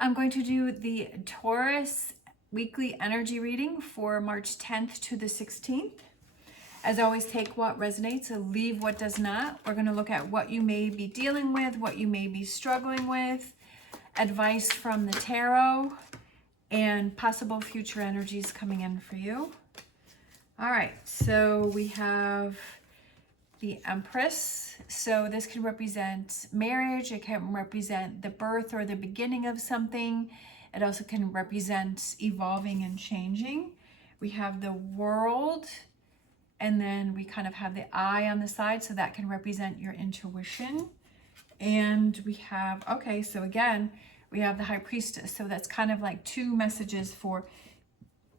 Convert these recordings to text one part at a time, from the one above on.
I'm going to do the Taurus weekly energy reading for March 10th to the 16th. As always, take what resonates and leave what does not. We're going to look at what you may be dealing with, what you may be struggling with, advice from the tarot, and possible future energies coming in for you. All right, so we have the Empress. So this can represent marriage. It can represent the birth or the beginning of something. It also can represent evolving and changing. We have the World, and then we kind of have the eye on the side, so that can represent your intuition. And we have, okay, so again, we have the High Priestess. So that's kind of like two messages for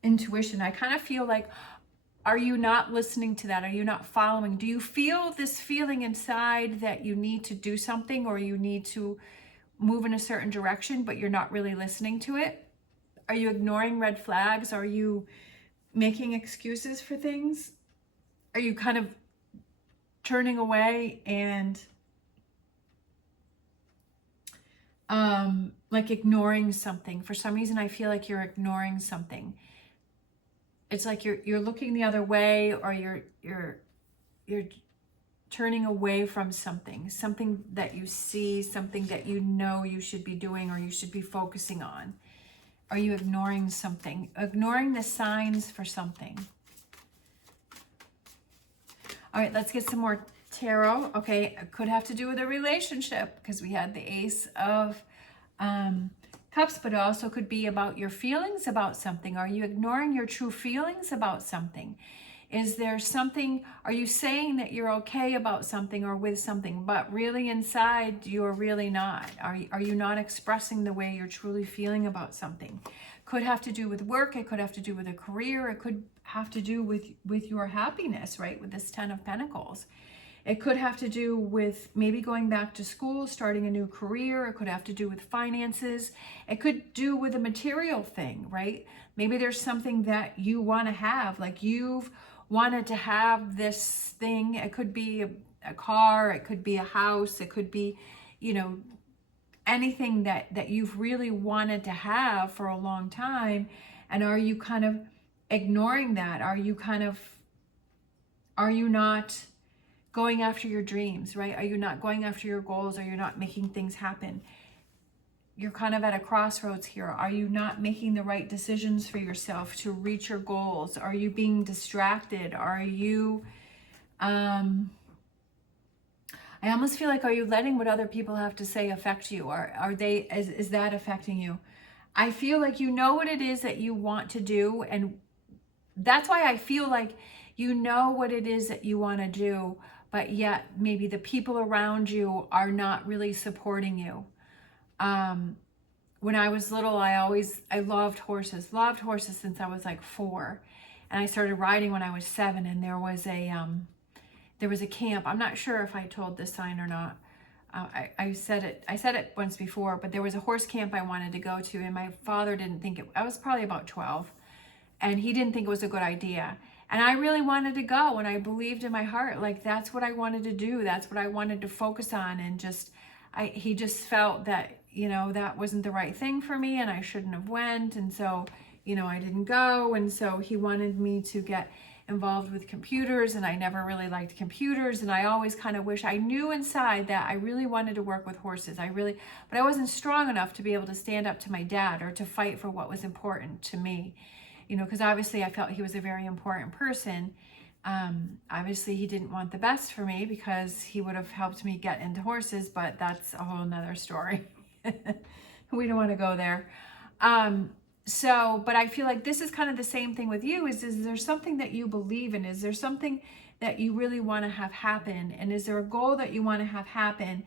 intuition. I kind of feel like, are you not listening to that? Are you not following? Do you feel this feeling inside that you need to do something or you need to move in a certain direction, but you're not really listening to it? Are you ignoring red flags? Are you making excuses for things? Are you kind of turning away and like ignoring something? For some reason, I feel like you're ignoring something. It's like you're looking the other way, or you're turning away from something that you see, something that you know you should be doing or you should be focusing on. Are you ignoring something? Ignoring the signs for something. All right, let's get some more tarot. Okay, it could have to do with a relationship because we had the Ace of Cups, but it also could be about your feelings about something. Are you ignoring your true feelings about something? Is there something, are you saying that you're okay about something or with something, but really inside you're really not? Are you not expressing the way you're truly feeling about something? Could have to do with work. It could have to do with a career. It could have to do with your happiness, right? With this Ten of Pentacles. It could have to do with maybe going back to school, starting a new career. It could have to do with finances. It could do with a material thing, right? Maybe there's something that you want to have, like you've wanted to have this thing. It could be a car. It could be a house. It could be, you know, anything that you've really wanted to have for a long time. And are you kind of ignoring that? Are you not going after your dreams, right? Are you not going after your goals? Are you not making things happen? You're kind of at a crossroads here. Are you not making the right decisions for yourself to reach your goals? Are you being distracted? Are you, I almost feel like, are you letting what other people have to say affect you? Or is that affecting you? I feel like you know what it is that you want to do, and that's why I feel like you know what it is that you want to do, but yet maybe the people around you are not really supporting you. When I was little, I loved horses since I was like 4. And I started riding when I was 7, and there was a camp. I'm not sure if I told this sign or not. I said it once before, but there was a horse camp I wanted to go to, and my father didn't think I was probably about 12, and he didn't think it was a good idea. And I really wanted to go, and I believed in my heart, like that's what I wanted to do. That's what I wanted to focus on. And he just felt that, you know, that wasn't the right thing for me and I shouldn't have went. And so, you know, I didn't go. And so he wanted me to get involved with computers, and I never really liked computers. And I always kind of wish I knew inside that I really wanted to work with horses. But I wasn't strong enough to be able to stand up to my dad or to fight for what was important to me. You know, because obviously I felt he was a very important person. Obviously he didn't want the best for me because he would have helped me get into horses, but that's a whole nother story. We don't want to go there. But I feel like this is kind of the same thing with you. Is there something that you believe in? Is there something that you really want to have happen? And is there a goal that you want to have happen?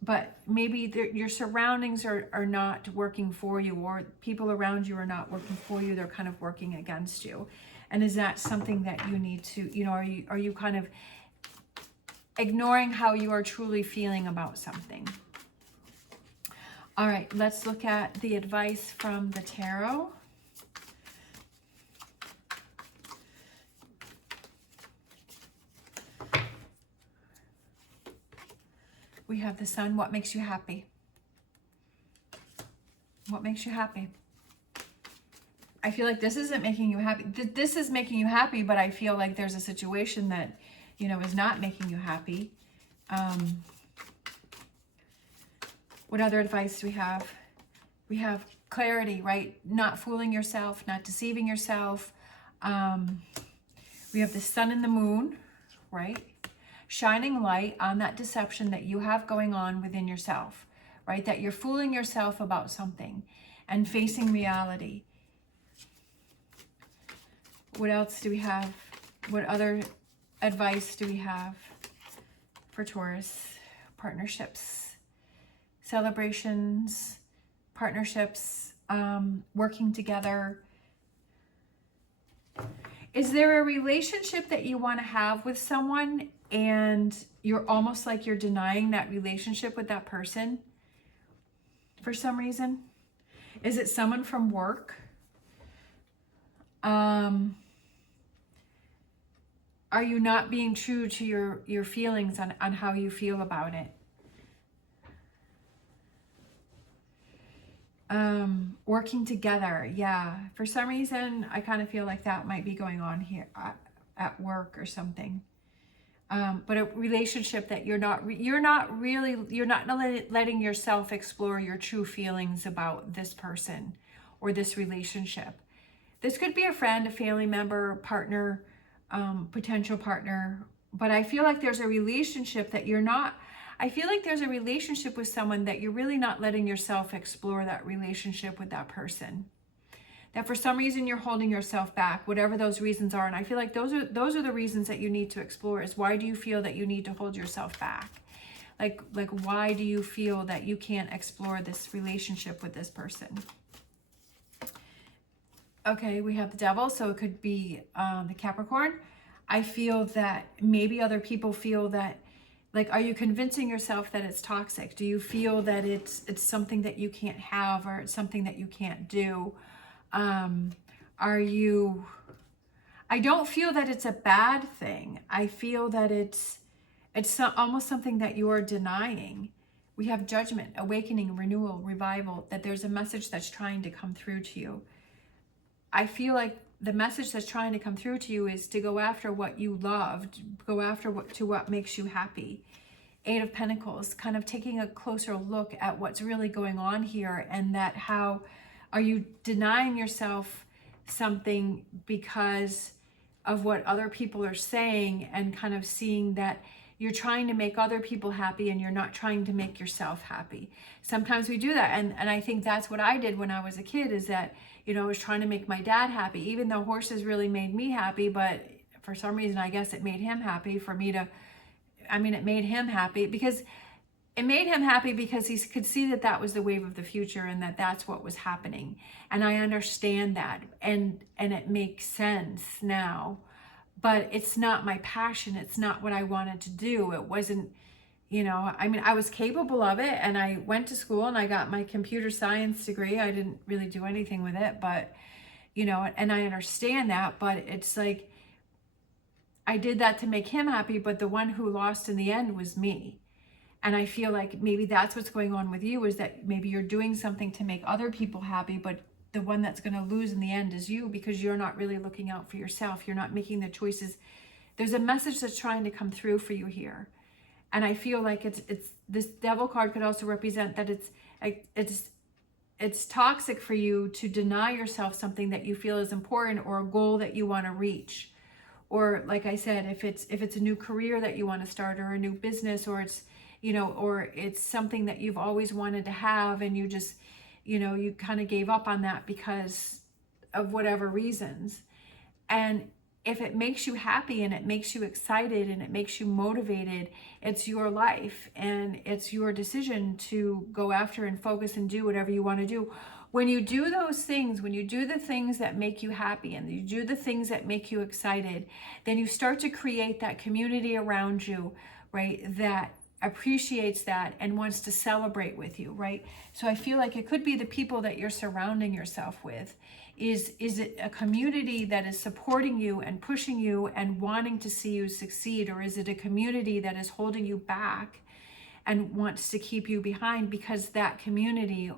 But maybe your surroundings are not working for you, or people around you are not working for you. They're kind of working against you. And is that something that you need to, you know, are you kind of ignoring how you are truly feeling about something? All right, let's look at the advice from the tarot. We have the Sun. What makes you happy? What makes you happy? I feel like this isn't making you happy. This is making you happy, but I feel like there's a situation that, you know, is not making you happy. What other advice do we have? We have clarity, right? Not fooling yourself, not deceiving yourself. We have the sun and the moon, right? Shining light on that deception that you have going on within yourself, right? That you're fooling yourself about something and facing reality. What else do we have? What other advice do we have for Taurus? Partnerships, celebrations, partnerships, working together. Is there a relationship that you want to have with someone and you're almost like you're denying that relationship with that person for some reason? Is it someone from work? Are you not being true to your feelings on how you feel about it? Working together, yeah. For some reason, I kind of feel like that might be going on here at work or something. But a relationship that you're not letting yourself explore your true feelings about this person or this relationship. This could be a friend, a family member, partner, potential partner. But I feel like there's a relationship that you're not. I feel like there's a relationship with someone that you're really not letting yourself explore that relationship with that person. That for some reason you're holding yourself back, whatever those reasons are. And I feel like those are the reasons that you need to explore, is why do you feel that you need to hold yourself back? Like why do you feel that you can't explore this relationship with this person? Okay, we have the devil, so it could be the Capricorn. I feel that maybe other people feel that, like, are you convincing yourself that it's toxic? Do you feel that it's something that you can't have, or it's something that you can't do? I don't feel that it's a bad thing. I feel that it's almost something that you are denying. We have judgment, awakening, renewal, revival, that there's a message that's trying to come through to you. I feel like the message that's trying to come through to you is to go after what you loved, go after what makes you happy. Eight of Pentacles, kind of taking a closer look at what's really going on here, and that how are you denying yourself something because of what other people are saying, and kind of seeing that you're trying to make other people happy and you're not trying to make yourself happy. Sometimes we do that, and I think that's what I did when I was a kid, is that, you know, I was trying to make my dad happy, even though horses really made me happy, but for some reason, I guess it made him happy for me to, it made him happy because he could see that that was the wave of the future, and that that's what was happening. And I understand that, and it makes sense now, but it's not my passion. It's not what I wanted to do. It wasn't, I was capable of it, and I went to school and I got my computer science degree. I didn't really do anything with it, but, and I understand that, but it's like, I did that to make him happy, but the one who lost in the end was me. And I feel like maybe that's what's going on with you, is that maybe you're doing something to make other people happy, but the one that's going to lose in the end is you, because you're not really looking out for yourself. You're not making the choices. There's a message that's trying to come through for you here. And I feel like it's this devil card could also represent that it's toxic for you to deny yourself something that you feel is important, or a goal that you want to reach. Or like I said, if it's a new career that you want to start, or a new business, or it's, or it's something that you've always wanted to have, and you just, you kind of gave up on that because of whatever reasons. And if it makes you happy and it makes you excited and it makes you motivated, it's your life and it's your decision to go after and focus and do whatever you want to do. When you do those things, when you do the things that make you happy and you do the things that make you excited, then you start to create that community around you, right, that appreciates that and wants to celebrate with you, right? So I feel like it could be the people that you're surrounding yourself with. Is it a community that is supporting you and pushing you and wanting to see you succeed? Or is it a community that is holding you back and wants to keep you behind because that community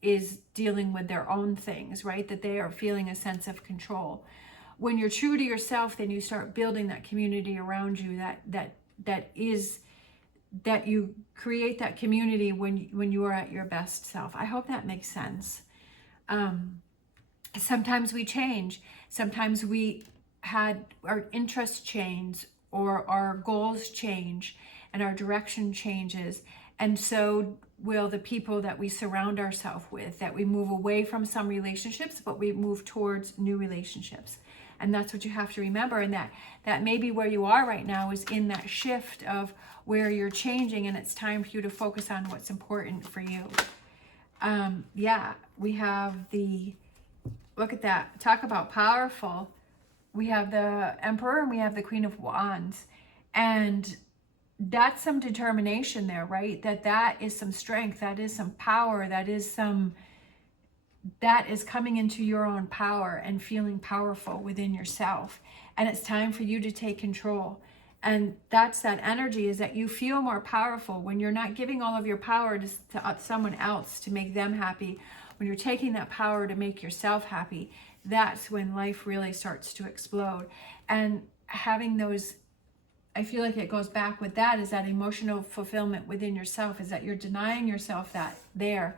is dealing with their own things, right? That they are feeling a sense of control. When you're true to yourself, then you start building that community around you, that you create that community when you are at your best self. I hope that makes sense. Sometimes we change. Sometimes our interests change, or our goals change, and our direction changes. And so will the people that we surround ourselves with, that we move away from some relationships, but we move towards new relationships. And that's what you have to remember. And that maybe where you are right now is in that shift of where you're changing, and it's time for you to focus on what's important for you. We have look at that. Talk about powerful. We have the Emperor and we have the Queen of Wands. And that's some determination there, right? That is some strength. That is some power. That is coming into your own power and feeling powerful within yourself. And it's time for you to take control. And that's that energy, is that you feel more powerful when you're not giving all of your power to someone else to make them happy. When you're taking that power to make yourself happy, that's when life really starts to explode. And having those, I feel like it goes back with that, is that emotional fulfillment within yourself, is that you're denying yourself that there.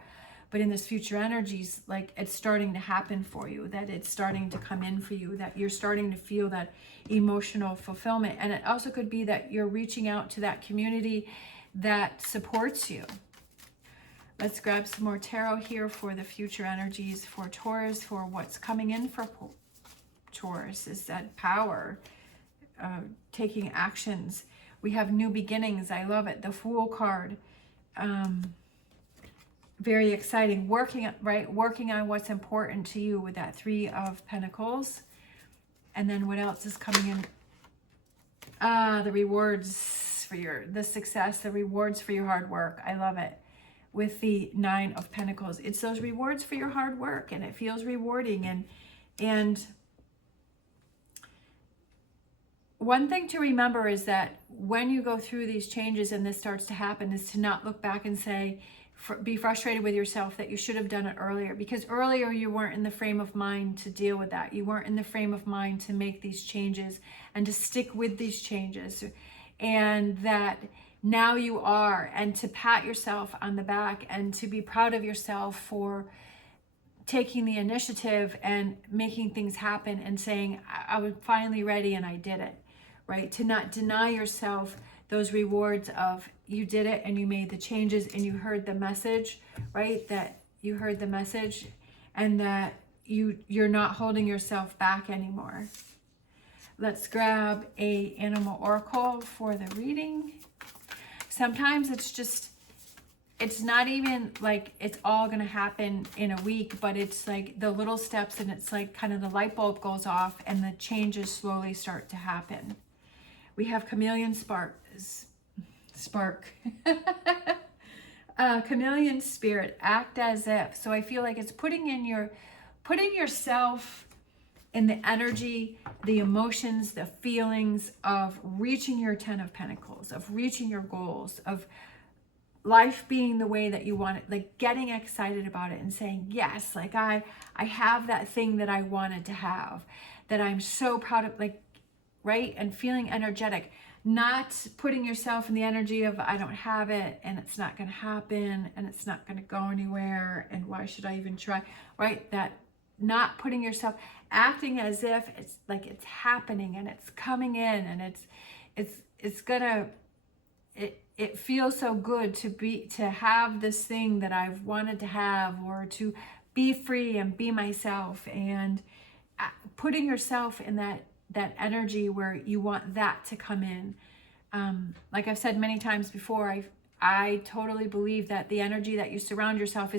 But in this future energies, like, it's starting to happen for you, that it's starting to come in for you, that you're starting to feel that emotional fulfillment. And it also could be that you're reaching out to that community that supports you. Let's grab some more tarot here for the future energies for Taurus, for what's coming in for Taurus. Is that power, taking actions. We have new beginnings. I love it. The Fool card. Very exciting. Working on what's important to you with that Three of Pentacles. And then what else is coming in? The rewards for the success, the rewards for your hard work. I love it. With the Nine of Pentacles, it's those rewards for your hard work, and it feels rewarding. And one thing to remember is that when you go through these changes and this starts to happen, is to not look back and say, be frustrated with yourself that you should have done it earlier, because earlier you weren't in the frame of mind to deal with that. You weren't in the frame of mind to make these changes and to stick with these changes, and that now you are. And to pat yourself on the back and to be proud of yourself for taking the initiative and making things happen and saying, I was finally ready and I did it, right? To not deny yourself those rewards of, you did it and you made the changes and you heard the message, right? That you heard the message, and that you're not holding yourself back anymore. Let's grab a animal oracle for the reading. Sometimes it's not even like it's all going to happen in a week, but it's like the little steps, and it's like kind of the light bulb goes off and the changes slowly start to happen. We have Chameleon Spark. Chameleon Spirit, act as if. So I feel like it's putting yourself in the energy, the emotions, the feelings of reaching your 10 of Pentacles, of reaching your goals, of life being the way that you want it, like getting excited about it and saying, yes, like I have that thing that I wanted to have, that I'm so proud of, like, right? And feeling energetic, not putting yourself in the energy of, I don't have it and it's not going to happen and it's not going to go anywhere and why should I even try, right? That not putting yourself, acting as if it's like it's happening and it's coming in and it feels so good to have this thing that I've wanted to have, or to be free and be myself, and putting yourself in that energy where you want that to come in. Like I've said many times before, I totally believe that the energy that you surround yourself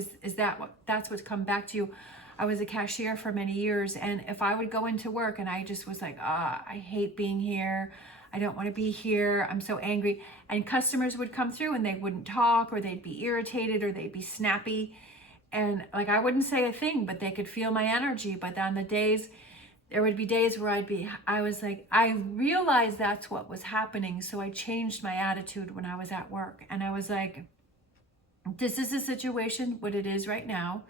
that's what's come back to you. I was a cashier for many years, and if I would go into work and I just was like, I hate being here, I don't want to be here, I'm so angry, and customers would come through and they wouldn't talk, or they'd be irritated, or they'd be snappy, and like I wouldn't say a thing, but they could feel my energy. But on the days, there would be days where I was like, I realized that's what was happening, so I changed my attitude when I was at work, and I was like, This is a situation, what it is right now,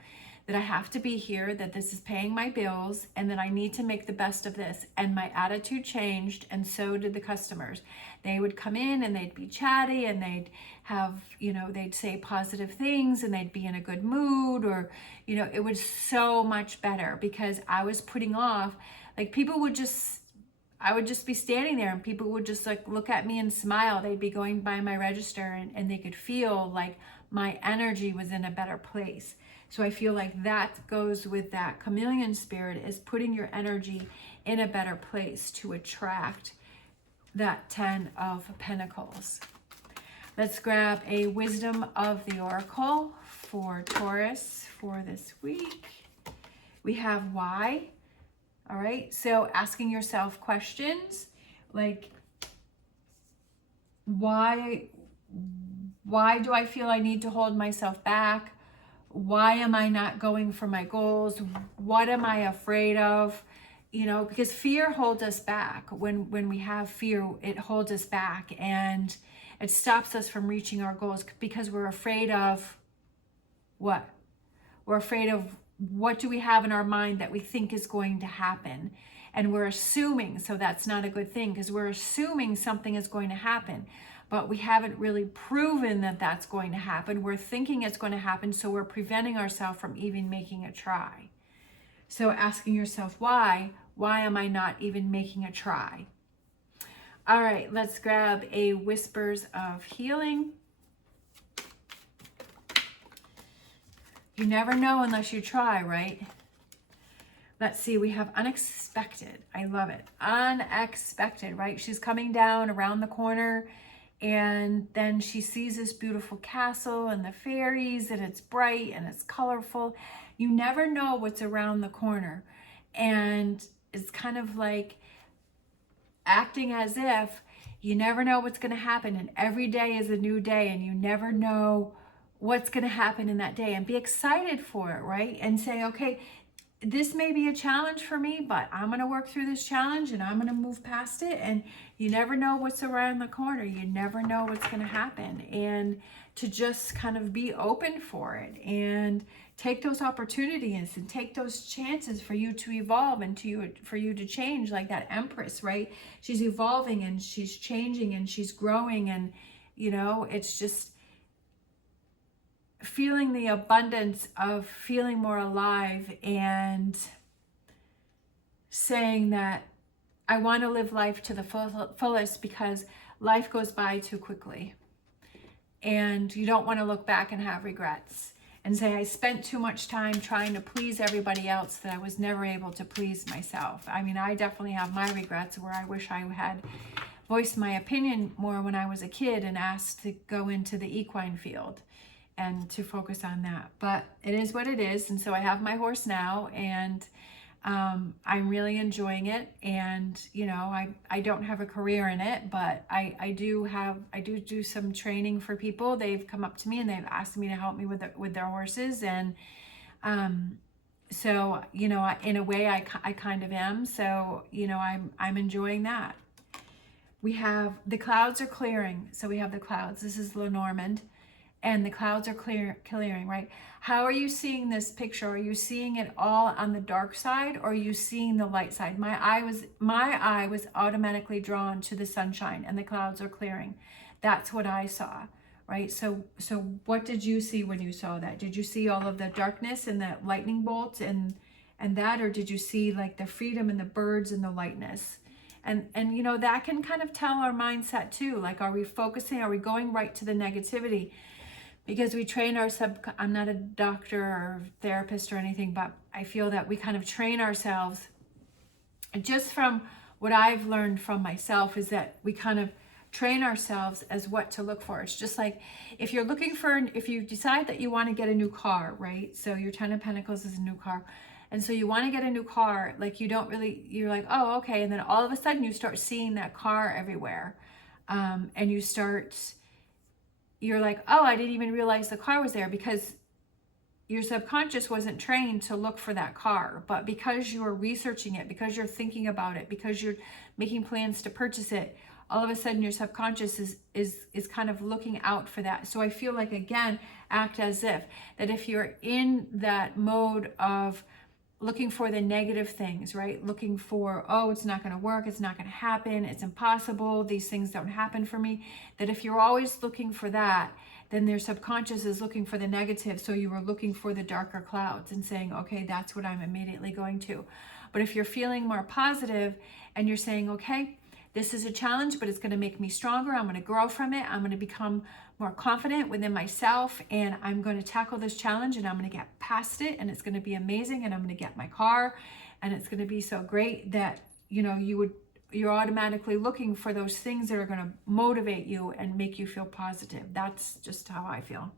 that I have to be here, that this is paying my bills, and that I need to make the best of this. And my attitude changed, and so did the customers. They would come in and they'd be chatty, and they'd have, they'd say positive things, and they'd be in a good mood, or, it was so much better because I was putting off, like I would just be standing there and people would just like look at me and smile. They'd be going by my register and they could feel like my energy was in a better place. So I feel like that goes with that chameleon spirit, is putting your energy in a better place to attract that 10 of Pentacles. Let's grab a wisdom of the oracle for Taurus for this week. We have why. All right, so asking yourself questions like, why do I feel I need to hold myself back? Why am I not going for my goals? What am I afraid of? Because fear holds us back. When we have fear, it holds us back and it stops us from reaching our goals because we're afraid of what? We're afraid of what do we have in our mind that we think is going to happen? And we're assuming, so that's not a good thing because we're assuming something is going to happen, but we haven't really proven that that's going to happen. We're thinking it's going to happen, so we're preventing ourselves from even making a try. So asking yourself, why am I not even making a try? All right, let's grab a whispers of healing. You never know unless you try, right? Let's see, we have unexpected. I love it. Unexpected, right? She's coming down around the corner and then she sees this beautiful castle and the fairies, and it's bright and it's colorful. You never know what's around the corner. And it's kind of like acting as if you never know what's going to happen, and every day is a new day, and you never know what's going to happen in that day, and be excited for it, right? And say, okay, this may be a challenge for me, but I'm going to work through this challenge and I'm going to move past it. And you never know what's around the corner. You never know what's going to happen. And to just kind of be open for it and take those opportunities and take those chances for you to evolve and for you to change, like that Empress, right? She's evolving and she's changing and she's growing, and it's just feeling the abundance of feeling more alive and saying that I want to live life to the fullest because life goes by too quickly. And you don't want to look back and have regrets and say, I spent too much time trying to please everybody else that I was never able to please myself. I mean, I definitely have my regrets where I wish I had voiced my opinion more when I was a kid and asked to go into the equine field and to focus on that. But it is what it is. And so I have my horse now, and I'm really enjoying it. And, I don't have a career in it, but I do some training for people. They've come up to me and they've asked me to help me with their horses. And, so, in a way I kind of am. So, I'm enjoying that. We have the clouds are clearing. So we have the clouds. This is Lenormand. And the clouds are clearing, right? How are you seeing this picture? Are you seeing it all on the dark side, or are you seeing the light side? My eye was automatically drawn to the sunshine, and the clouds are clearing. That's what I saw, right? So what did you see when you saw that? Did you see all of the darkness and the lightning bolts and that, or did you see like the freedom and the birds and the lightness? And that can kind of tell our mindset too. Like, are we going right to the negativity? Because we train I'm not a doctor or therapist or anything, but I feel that we kind of train ourselves. And just from what I've learned from myself is that we kind of train ourselves as what to look for. It's just like if you decide that you want to get a new car, right? So your 10 of Pentacles is a new car. And so you want to get a new car, like you're like, oh, okay. And then all of a sudden you start seeing that car everywhere. And you're like, oh, I didn't even realize the car was there, because your subconscious wasn't trained to look for that car. But because you're researching it, because you're thinking about it, because you're making plans to purchase it, all of a sudden your subconscious is kind of looking out for that. So I feel like, again, act as if that if you're in that mode of looking for the negative things, right? Looking for, oh, it's not going to work. It's not going to happen. It's impossible. These things don't happen for me. That if you're always looking for that, then their subconscious is looking for the negative. So you are looking for the darker clouds and saying, okay, that's what I'm immediately going to. But if you're feeling more positive and you're saying, okay, this is a challenge, but it's going to make me stronger. I'm going to grow from it. I'm going to become more confident within myself, and I'm going to tackle this challenge, and I'm going to get past it, and it's going to be amazing, and I'm going to get my car, and it's going to be so great that, you know, you're automatically looking for those things that are going to motivate you and make you feel positive. That's just how I feel.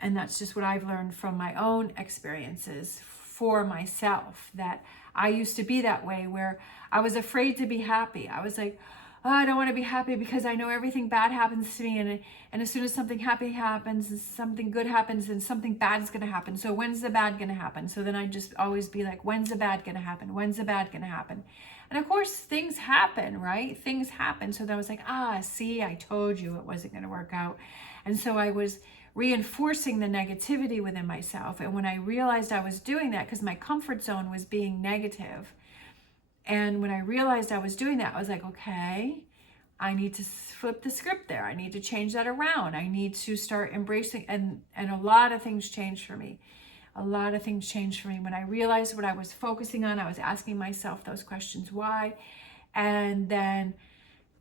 And that's just what I've learned from my own experiences for myself, that I used to be that way, where I was afraid to be happy. I was like, oh, I don't want to be happy because I know everything bad happens to me, and as soon as something happy happens and something good happens, then something bad is going to happen. So when's the bad going to happen? So then I just always be like, when's the bad going to happen? When's the bad going to happen? And of course things happen, right? Things happen. So then I was like, see, I told you it wasn't going to work out. And so I was reinforcing the negativity within myself. And when I realized I was doing that, because my comfort zone was being negative, and when I realized I was doing that, I was like, okay, I need to flip the script there. I need to change that around. I need to start embracing, and a lot of things changed for me. A lot of things changed for me. When I realized what I was focusing on, I was asking myself those questions, why? And then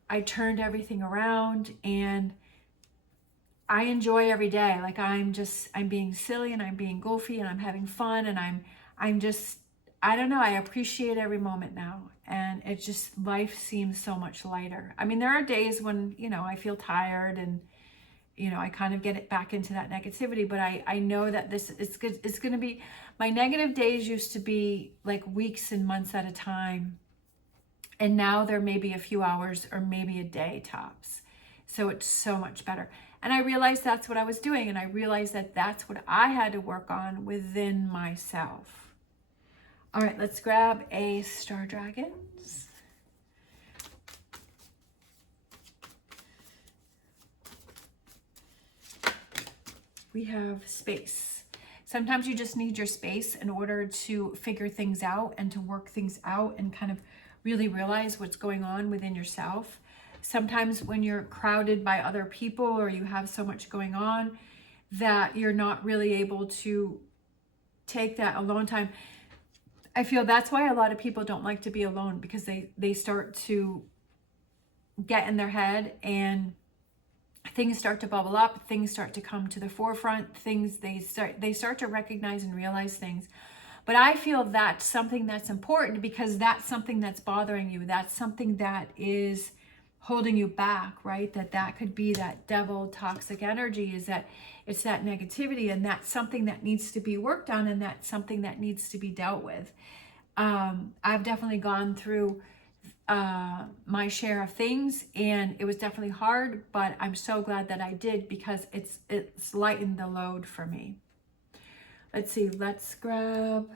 I turned everything around, and I enjoy every day. Like I'm being silly, and I'm being goofy, and I'm having fun, and I'm just, I don't know, I appreciate every moment now. And it just, life seems so much lighter. I mean, there are days when, you know, I feel tired, and, you know, I kind of get it back into that negativity, but I know that it's good. It's going to be, my negative days used to be like weeks and months at a time. And now there may be a few hours or maybe a day tops. So it's so much better. And I realized that's what I was doing. And I realized that that's what I had to work on within myself. All right, let's grab a Star Dragons. We have space. Sometimes you just need your space in order to figure things out and to work things out and kind of really realize what's going on within yourself. Sometimes when you're crowded by other people, or you have so much going on that you're not really able to take that alone time. I feel that's why a lot of people don't like to be alone, because they start to get in their head, and things start to bubble up, things start to come to the forefront, they start to recognize and realize things. But I feel that's something that's important, because that's something that's bothering you. That's something that is holding you back, right? That could be that devil toxic energy, is that it's that negativity, and that's something that needs to be worked on, and that's something that needs to be dealt with. I've definitely gone through my share of things, and it was definitely hard, but I'm so glad that I did, because it's lightened the load for me. Let's see, let's grab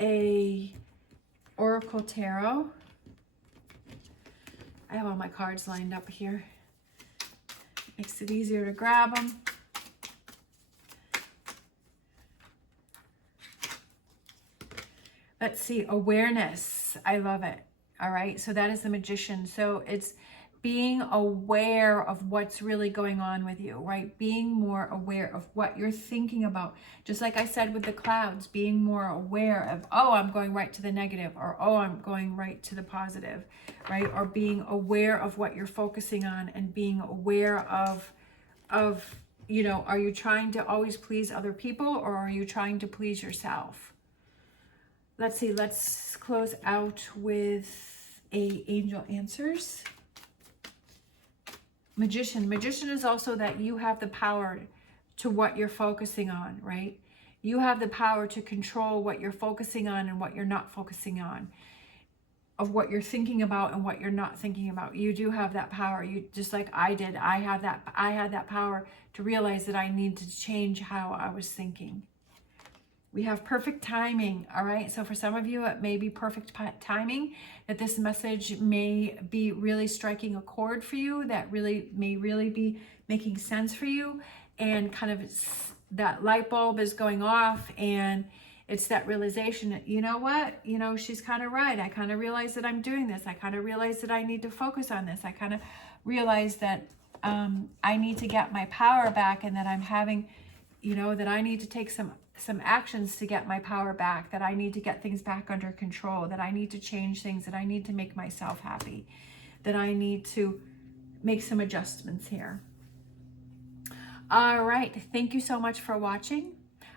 a Oracle Tarot. I have all my cards lined up here. Makes it easier to grab them. Let's see, awareness. I love it. All right, so that is the Magician. So it's being aware of what's really going on with you, right? Being more aware of what you're thinking about. Just like I said with the clouds, being more aware of, oh, I'm going right to the negative, or oh, I'm going right to the positive, right? Or being aware of what you're focusing on, and being aware of, you know, are you trying to always please other people, or are you trying to please yourself? Let's see, let's close out with a Angel Answers. Magician. Magician is also that you have the power to what you're focusing on, right? You have the power to control what you're focusing on and what you're not focusing on, of what you're thinking about and what you're not thinking about. You do have that power. You, just like I did, I had that power to realize that I need to change how I was thinking. We have perfect timing, all right? So for some of you, it may be perfect timing, that this message may be really striking a chord for you, that may really be making sense for you, and kind of that light bulb is going off, and it's that realization that, you know what, she's kind of right. I kind of realize that I'm doing this. I kind of realize that I need to focus on this. I kind of realize that I need to get my power back, and that I'm having, that I need to take some actions to get my power back, that I need to get things back under control, that I need to change things, that I need to make myself happy, that I need to make some adjustments here. All right. Thank you so much for watching.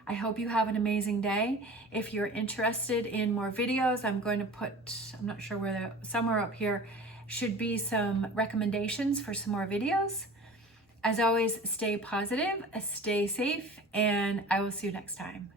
I hope you have an amazing day. If you're interested in more videos, I'm going to put, I'm not sure where, somewhere up here should be some recommendations for some more videos. As always, stay positive, stay safe, and I will see you next time.